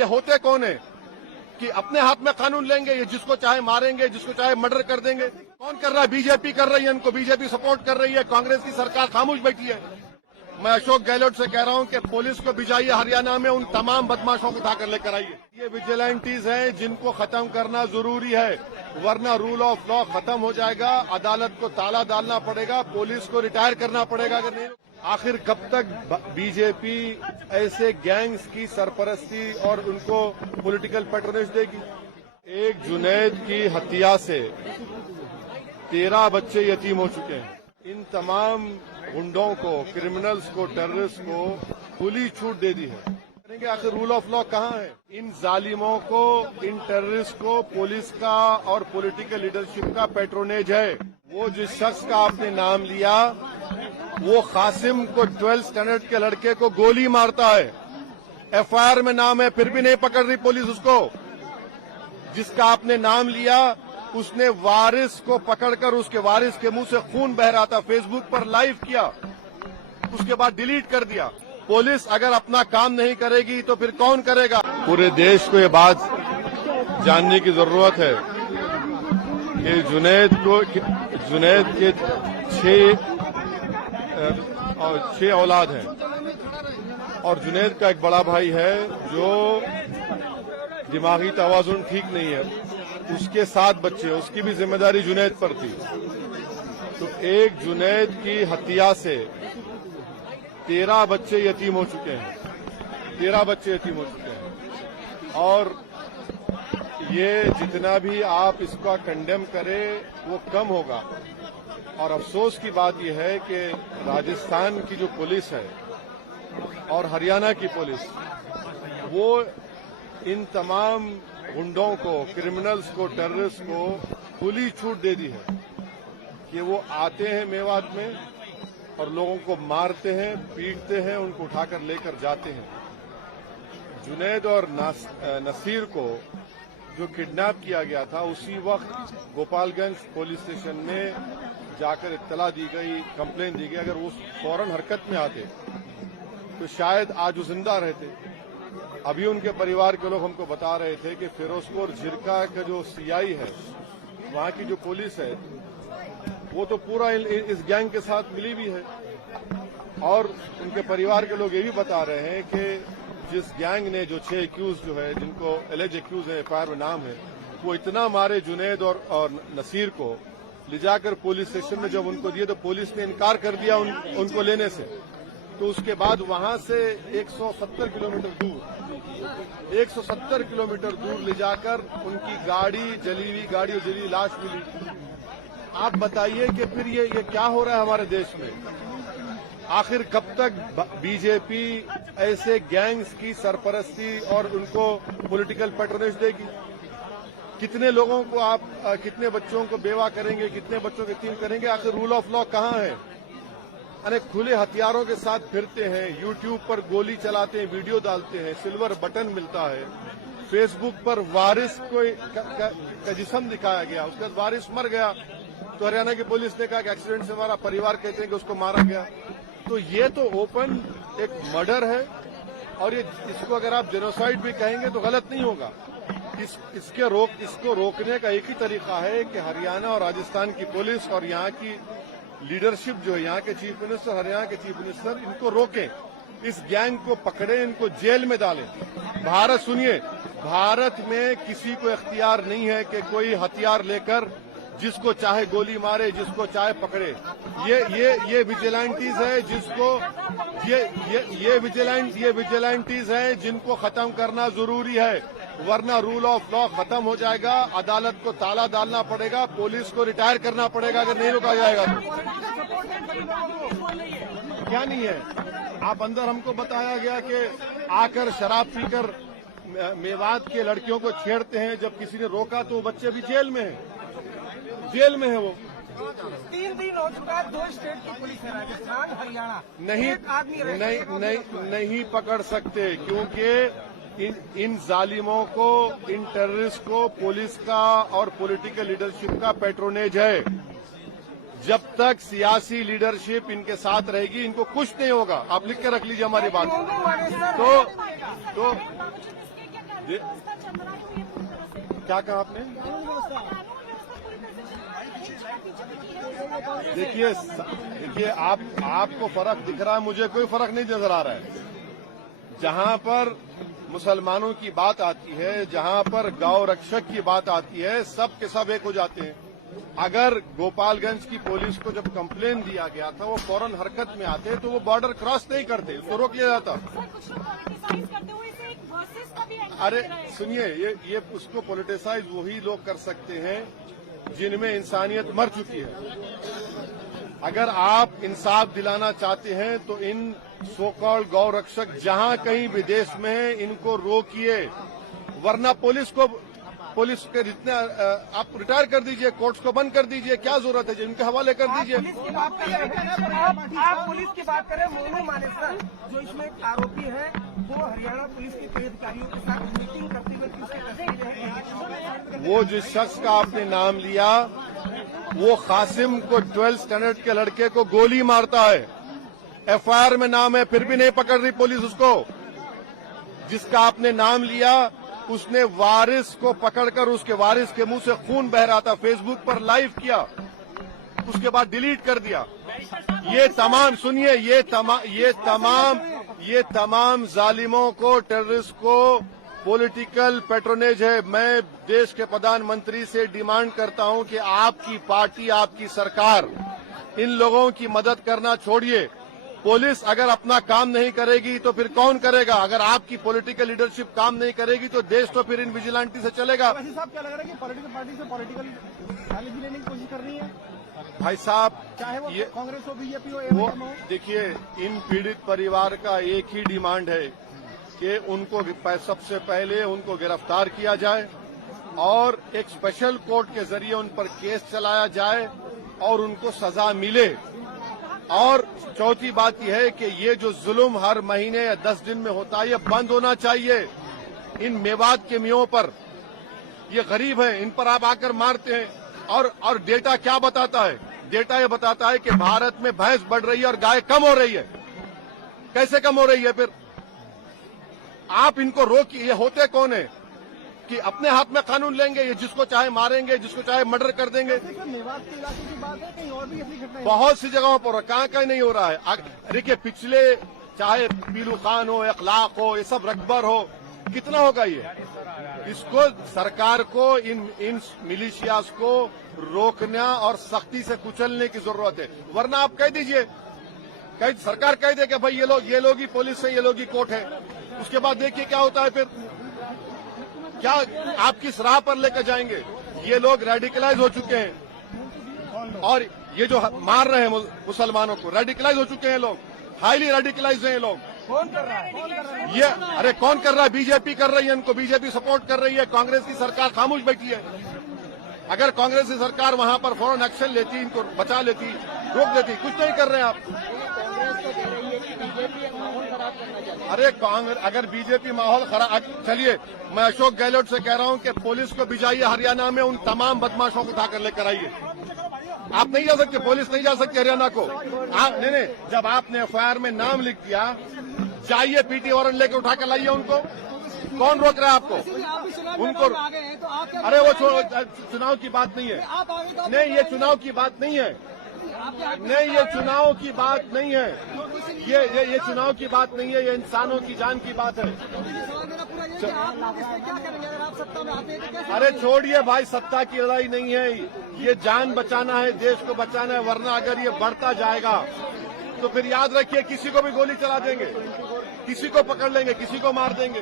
ये होते कौन है कि अपने हाथ में कानून लेंगे, ये जिसको चाहे मारेंगे, जिसको चाहे मर्डर कर देंगे। कौन कर रहा है? बीजेपी कर रही है, इनको बीजेपी सपोर्ट कर रही है, कांग्रेस की सरकार खामोश बैठी है। मैं अशोक गहलोत से कह रहा हूं कि पुलिस को भिजाइए हरियाणा में, उन तमाम बदमाशों को उठाकर लेकर आइए। ये विजिलेंटीज हैं जिनको खत्म करना जरूरी है, वरना रूल ऑफ लॉ खत्म हो जाएगा, अदालत को ताला डालना पड़ेगा, पुलिस को रिटायर करना पड़ेगा। अगर नहीं, आखिर कब तक बीजेपी ऐसे गैंग्स की सरपरस्ती और उनको पॉलिटिकल पैट्रोनेज देगी? एक जुनैद की हत्या से 13 बच्चे यतीम हो चुके हैं। इन तमाम गुंडों को, क्रिमिनल्स को, टेररिस्ट को खुली छूट दे दी है। करेंगे आखिर रूल ऑफ लॉ कहाँ है? इन जालिमों को, इन टेररिस्ट को पुलिस का और पॉलिटिकल लीडरशिप का पैट्रोनेज है। वो जिस शख्स का आपने नाम लिया, वो कासिम को 12th स्टैंडर्ड के लड़के को गोली मारता है, एफआईआर में नाम है, फिर भी नहीं पकड़ रही पुलिस उसको। जिसका आपने नाम लिया, उसने वारिस को पकड़कर, उसके वारिस के मुंह से खून बह रहा था, फेसबुक पर लाइव किया, उसके बाद डिलीट कर दिया। पुलिस अगर अपना काम नहीं करेगी तो फिर कौन करेगा? पूरे देश को ये बात जानने की जरूरत है कि जुनैद के 6 औलाद हैं और जुनैद का एक बड़ा भाई है जो दिमागी तवाजुन ठीक नहीं है, उसके 7 बच्चे, उसकी भी जिम्मेदारी जुनैद पर थी। तो एक जुनैद की हत्या से 13 बच्चे यतीम हो चुके हैं, 13 बच्चे यतीम हो चुके हैं। और ये जितना भी आप इसका कंडेम करें वो कम होगा। और अफसोस की बात यह है कि राजस्थान की जो पुलिस है और हरियाणा की पुलिस, वो इन तमाम गुंडों को, क्रिमिनल्स को, टेररिस्ट को खुली छूट दे दी है कि वो आते हैं मेवात में और लोगों को मारते हैं, पीटते हैं, उनको उठाकर लेकर जाते हैं। जुनैद और नसीर को जो किडनैप किया गया था, उसी वक्त गोपालगंज पुलिस स्टेशन में जाकर इत्तला दी गई, कंप्लेन दी गई। अगर वो फौरन हरकत में आते तो शायद आज वो जिंदा रहते। अभी उनके परिवार के लोग हमको बता रहे थे कि फिरोजपुर झिरका का जो सीआई है, वहां की जो पुलिस है, वो तो पूरा इस गैंग के साथ मिली भी है। और उनके परिवार के लोग ये भी बता रहे हैं कि जिस गैंग ने जो 6 एक्यूज जो है, जिनको एलिज एक्यूज है, एफआईआर में नाम है, वो इतना मारे जुनैद और नसीर को, ले जाकर पुलिस स्टेशन में जब उनको दिए तो पुलिस ने इनकार कर दिया उनको लेने से। तो उसके बाद वहां से 170 किलोमीटर दूर ले जाकर उनकी गाड़ी, जली हुई गाड़ी और जली लाश मिली। आप बताइए कि फिर ये क्या हो रहा है हमारे देश में? आखिर कब तक बीजेपी ऐसे गैंग्स की सरपरस्ती और उनको पॉलिटिकल पैट्रोनेज देगी? कितने लोगों को आप, कितने बच्चों को बेवा करेंगे, कितने बच्चों को यतीम करेंगे? आखिर रूल ऑफ लॉ कहाँ है? अनेक खुले हथियारों के साथ फिरते हैं, यूट्यूब पर गोली चलाते हैं, वीडियो डालते हैं, सिल्वर बटन मिलता है, फेसबुक पर वारिस का जिस्म दिखाया गया, उसके बाद वारिस मर गया तो हरियाणा की पुलिस ने कहा कि एक्सीडेंट से हमारा परिवार कहते हैं कि उसको मारा गया। तो ये तो ओपन एक मर्डर है और इसको अगर आप जेनोसाइड भी कहेंगे तो गलत नहीं होगा। इसको रोकने का एक ही तरीका है कि हरियाणा और राजस्थान की पुलिस और यहाँ की लीडरशिप जो है, यहाँ के चीफ मिनिस्टर, हरियाणा के चीफ मिनिस्टर, इनको रोकें, इस गैंग को पकड़ें, इनको जेल में डालें। भारत, सुनिए, भारत में किसी को इख्तियार नहीं है कि कोई हथियार लेकर जिसको चाहे गोली मारे, जिसको चाहे पकड़े। ये विजिलेंटीज है जिसको ये विजिलेंटीज है जिनको खत्म करना जरूरी है, वरना रूल ऑफ लॉ खत्म हो जाएगा, अदालत को ताला डालना पड़ेगा, पुलिस को रिटायर करना पड़ेगा अगर नहीं रोका जाएगा तो। क्या नहीं है? आप अंदर हमको बताया गया कि आकर शराब पीकर मेवात के लड़कियों को छेड़ते हैं, जब किसी ने रोका तो वो बच्चे अभी जेल में है, जेल में है वो। 3 दिन हो चुका है, 2 स्टेट की पुलिस है, राजस्थान, हरियाणा, नहीं पकड़ सकते क्योंकि इन जालिमों को, इन टेररिस्ट को पुलिस का और पॉलिटिकल लीडरशिप का पैट्रोनेज है। जब तक सियासी लीडरशिप इनके साथ रहेगी, इनको कुछ नहीं होगा। आप लिख के रख लीजिए हमारी बात। व्यवस्था चंद्राई हुई है पूरी तरह से। क्या कहा आपने? कानून व्यवस्था पूरी तरह से चंद्राई देखिए आपको फर्क दिख रहा है, मुझे कोई फर्क नहीं नजर आ रहा है। जहां पर मुसलमानों की बात आती है, जहां पर गौ रक्षक की बात आती है, सब के सब एक हो जाते हैं। अगर गोपालगंज की पुलिस को जब कंप्लेन दिया गया था, वो फौरन हरकत में आते तो वो बॉर्डर क्रॉस नहीं करते, उसको रोक लिया जाता। सर, कुछ लोग पॉलिटिसाइज करते हुए इसे एक वर्सेस का भी एंगल अरे दे रहे हैं। सुनिए, ये उसको पॉलिटिसाइज वही लोग कर सकते हैं जिनमें इंसानियत मर चुकी है। अगर आप इंसाफ दिलाना चाहते हैं तो इन सो कॉल्ड गौ रक्षक जहां कहीं विदेश में है, इनको रोकिए, वरना पुलिस के जितने आप रिटायर कर दीजिए, कोर्ट्स को बंद कर दीजिए, क्या जरूरत है? इनके हवाले कर दीजिए। पुलिस की बात कर रहे हैं, आप पुलिस की बात करें। मोनू मानेसर जो इसमें एक आरोपी है, वो हरियाणा पुलिस के कई अधिकारियों के साथ मीटिंग करते हुए उसकी तस्वीरें हैं। वो जिस शख्स का आपने नाम लिया, वो कासिम को 12th स्टैंडर्ड के लड़के को गोली मारता है। एफआईआर में नाम है, फिर भी नहीं पकड़ रही पुलिस उसको। जिसका आपने नाम लिया, उसने वारिस को पकड़कर उसके वारिस के मुंह से खून बह रहा था, फेसबुक पर लाइव किया, उसके बाद डिलीट कर दिया। ये तमाम सुनिए, ये तमाम जालिमों को, टेररिस्ट को पॉलिटिकल पैट्रोनेज है। मैं देश के प्रधानमंत्री से डिमांड करता हूं कि आपकी पार्टी, आपकी सरकार इन लोगों की मदद करना छोड़िए। पुलिस अगर अपना काम नहीं करेगी तो फिर कौन करेगा? अगर आपकी पॉलिटिकल लीडरशिप काम नहीं करेगी तो देश तो फिर इन विजिलेंटी से चलेगा। वैसे साहब, क्या लग रहा है कि पॉलिटिकल पार्टी से पॉलिटिकल रैली भी लेने की कोशिश कर रही है? भाई साहब, चाहे वो ये कांग्रेस हो, बीजेपी हो, वो एमआईएम हो। देखिए, इन पीड़ित परिवार का एक ही डिमांड है कि उनको सबसे पहले उनको गिरफ्तार किया जाए और एक स्पेशल कोर्ट के जरिए उन पर केस चलाया जाए और उनको सजा मिले। और चौथी बात यह है कि ये जो जुल्म हर महीने या 10 दिन में होता है, ये बंद होना चाहिए। इन मेवात के मियों पर, ये गरीब हैं, इन पर आप आकर मारते हैं। और डेटा क्या बताता है? डेटा ये बताता है कि भारत में भैंस बढ़ रही है और गाय कम हो रही है। कैसे कम हो रही है? फिर आप इनको रोकिए। ये होते कौन है कि अपने हाथ में कानून लेंगे, ये जिसको चाहे मारेंगे, जिसको चाहे मर्डर कर देंगे। मेवात के इलाके की बात है, कहीं और भी ऐसी घटनाएं? बहुत सी जगहों पर कहां नहीं हो रहा है। देखिए, पिछले चाहे पीलू खान हो, इखलाक हो, ये सब रकबर हो, कितना होगा ये? इसको सरकार को इन मिलिशियाज को रोकना और सख्ती से कुचलने की जरूरत है। वरना आप कह दीजिए, सरकार कह दे कि भाई ये लोग ही पुलिस है, ये लोग ही कोर्ट है। उसके बाद देखिए क्या होता है। फिर क्या आप किस राह पर लेकर जाएंगे? ये लोग रेडिकलाइज हो चुके हैं और ये जो मार रहे हैं मुसलमानों को, रेडिकलाइज हो चुके हैं लोग, हाईली रेडिकलाइज हैं ये लोग। कौन कर रहा है? ये अरे कौन कर रहा है? बीजेपी कर रही है, इनको बीजेपी सपोर्ट कर रही है। कांग्रेस की सरकार खामोश बैठी है। अगर कांग्रेस की सरकार वहां पर फौरन एक्शन लेती, इनको बचा लेती, रोक देती, कुछ नहीं कर रहे हैं आप। अरे कांग्रेस, अगर बीजेपी माहौल खराब, चलिए मैं अशोक गहलोत से कह रहा हूं कि पुलिस को भिजाइए हरियाणा में, उन तमाम बदमाशों को उठाकर लेकर आइए। आप नहीं जा सकते, पुलिस नहीं जा सकती हरियाणा को। नहीं, जब आपने एफआईआर में नाम लिख दिया, जाइए पीटी वारंट लेकर उठा कर लाइए उनको। कौन रोक रहा है आपको? उनको अरे वो चुनाव की बात नहीं है। नहीं, ये चुनाव की बात नहीं है। नहीं, ये चुनाव की बात नहीं है। ये चुनाव की बात नहीं है, ये इंसानों की जान की बात है। अरे छोड़िए भाई, सत्ता की लड़ाई नहीं है ये, जान बचाना है, देश को बचाना है। वरना अगर ये बढ़ता जाएगा तो फिर याद रखिए, किसी को भी गोली चला देंगे, किसी को पकड़ लेंगे, किसी को मार देंगे।